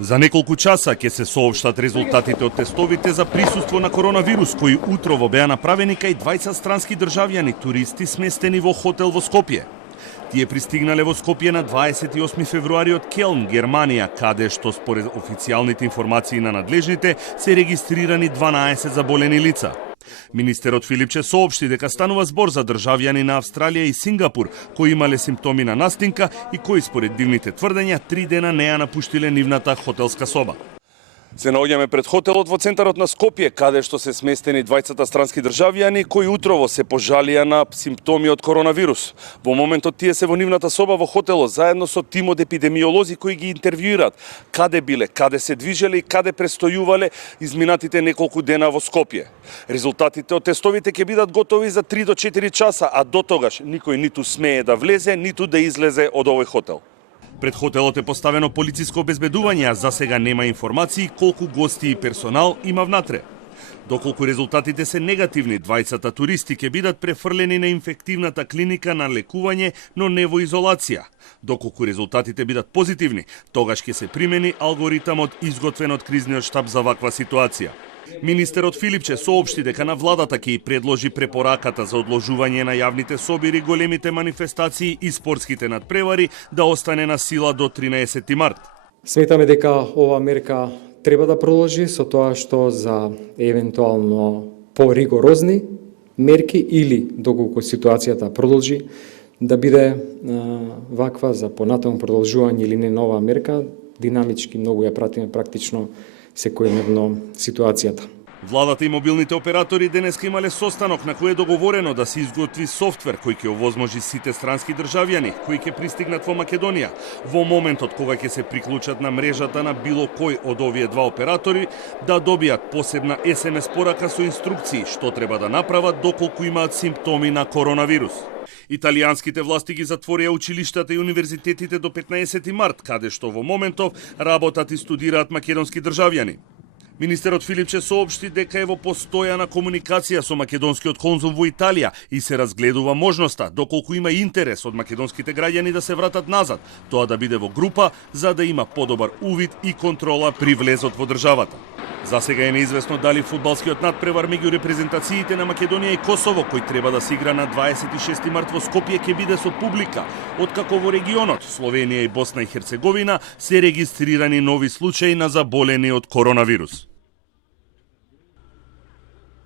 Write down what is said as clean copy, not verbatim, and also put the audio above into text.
За неколку часа ќе се соопштат резултатите од тестовите за присуство на коронавирус, кои утрово беа направени кај 20 странски државјани туристи сместени во хотел во Скопје. Тие пристигнале во Скопје на 28 февруари од Келн, Германија, каде што според официјалните информации на надлежните се регистрирани 12 заболени лица. Министерот Филипче соопшти дека станува збор за државјани на Австралија и Сингапур, кои имале симптоми на настинка и кои според дивните тврдења 3 дена не ја напуштиле нивната хотелска соба. Се наоѓаме пред хотелот во центарот на Скопје, каде што се сместени 20 странски државјани кои утрово се пожалија на симптоми од коронавирус. Во моментот тие се во нивната соба во хотелот заедно со тим од епидемиолози кои ги интервјуираат каде биле, каде се движеле и каде престојувале изминатите неколку дена во Скопје. Резултатите од тестовите ќе бидат готови за 3 до 4 часа, а до тогаш никој ниту смее да влезе, ниту да излезе од овој хотел. Пред хотелот е поставено полициско обезбедување, а за сега нема информации колку гости и персонал има внатре. Доколку резултатите се негативни, 20 туристи ќе бидат префрлени на инфективната клиника на лекување, но не во изолација. Доколку резултатите бидат позитивни, тогаш ќе се примени алгоритамот изготвен од кризниот штаб за ваква ситуација. Министерот Филипче соопшти дека на владата ќе ја предложи препораката за одложување на јавните собири, големите манифестации и спортските надпревари да остане на сила до 13 март. Сметаме дека ова мерка треба да продолжи со тоа што за евентуално поригорозни мерки или доколку ситуацијата продолжи да биде ваква за понатаму продолжување или не нова мерка, динамички многу ја пратиме практично секојдневно ситуацијата. Владата и мобилните оператори денеска имале состанок на кој е договорено да се изготви софтвер кој ќе овозможи сите странски државјани кои ќе пристигнат во Македонија во моментот кога ќе се приклучат на мрежата на било кој од овие два оператори да добијат посебна SMS порака со инструкции што треба да направат доколку имаат симптоми на коронавирус. Италијанските власти ги затворија училиштата и универзитетите до 15 март, каде што во моментов работат и студираат македонски државјани. Министерот Филипче соопшти дека е во постојана комуникација со македонскиот конзул во Италија и се разгледува можноста, доколку има интерес од македонските граѓани да се вратат назад, тоа да биде во група за да има подобар увид и контрола при влезот во државата. За сега е неизвестно дали фудбалскиот надпревар меѓу репрезентациите на Македонија и Косово, кој треба да се игра на 26 март во Скопје, ќе биде со публика, откако во регионот Словенија и Босна и Херцеговина се регистрирани нови случаи на заболени од коронавирус.